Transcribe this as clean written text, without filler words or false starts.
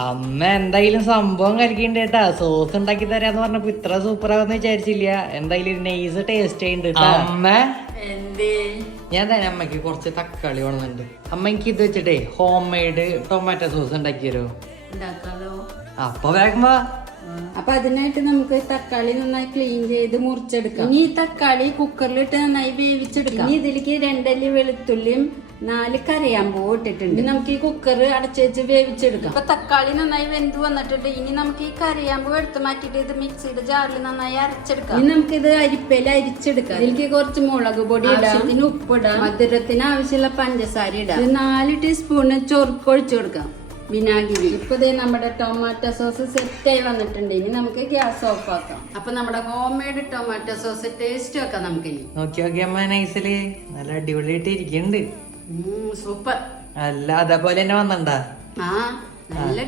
അമ്മ എന്തായാലും സംഭവം കളിക്കണ്ട കേട്ടാ. സോസ് ഉണ്ടാക്കി തരാന്ന് പറഞ്ഞപ്പോ ഇത്ര സൂപ്പർ ആവുന്ന വിചാരിച്ചില്ല. എന്തായാലും നൈസ് ടേസ്റ്റ് ചെയ്യുന്നുണ്ട് അമ്മ. ഞാൻ തന്നെ അമ്മക്ക് കുറച്ച് തക്കാളി വേണമെന്നുണ്ട്. അമ്മ എനിക്ക് ഇത് വെച്ചിട്ടേ ഹോം മെയ്ഡ് ടൊമാറ്റോ സോസ് ഉണ്ടാക്കിയരോ? അപ്പൊ വേഗം വാ. അപ്പൊ അതിനായിട്ട് നമുക്ക് തക്കാളി നന്നായി ക്ലീൻ ചെയ്ത് മുറിച്ചെടുക്കാം. ഇനി ഈ തക്കാളി കുക്കറിലിട്ട് നന്നായി വേവിച്ചെടുക്കാം. ഇനി ഇതിലേക്ക് 2 അല്ലി വെളുത്തുള്ളിയും 4 കരയാമ്പൂ ഇട്ടിട്ടുണ്ട്. നമുക്ക് ഈ കുക്കർ അടച്ചുവെച്ച് വേവിച്ചെടുക്കാം. അപ്പൊ തക്കാളി നന്നായി വെന്ത് വന്നിട്ടുണ്ട്. ഇനി നമുക്ക് ഈ കരയാമ്പൂ എടുത്ത് മാറ്റിട്ട് ഇത് മിക്സിയുടെ ജാറിൽ നന്നായി അരച്ചെടുക്കാം. ഇനി നമുക്ക് ഇത് അരിപ്പയിൽ അരിച്ചെടുക്കാം. ഇതിലേക്ക് കുറച്ച് മുളക് പൊടി ഇടാം, ഉപ്പിടാം, മധുരത്തിന് ആവശ്യമുള്ള പഞ്ചസാര ഇടാം, 4 ടീസ്പൂണ് ചൊറുക്കൊഴിച്ചു കൊടുക്കാം, വിനാഗിരി. ഇപ്പൊ ഇതേ നമ്മുടെ ടൊമാറ്റോ സോസ് സെറ്റ് ആയി വന്നിട്ടുണ്ട്. ഇനി നമുക്ക് ഗ്യാസ് ഓഫ് ആക്കാം. അപ്പൊ നമ്മുടെ home made tomato sauce taste വെക്കാം നമുക്ക്. ഇനി നോക്കി അമ്മ നൈസില് നല്ല അടിപൊളിയായിട്ട് ഇരിക്കുന്നുണ്ട്. സൂപ്പർ. അല്ല അതേപോലെ തന്നെ വന്നണ്ടാ. നല്ല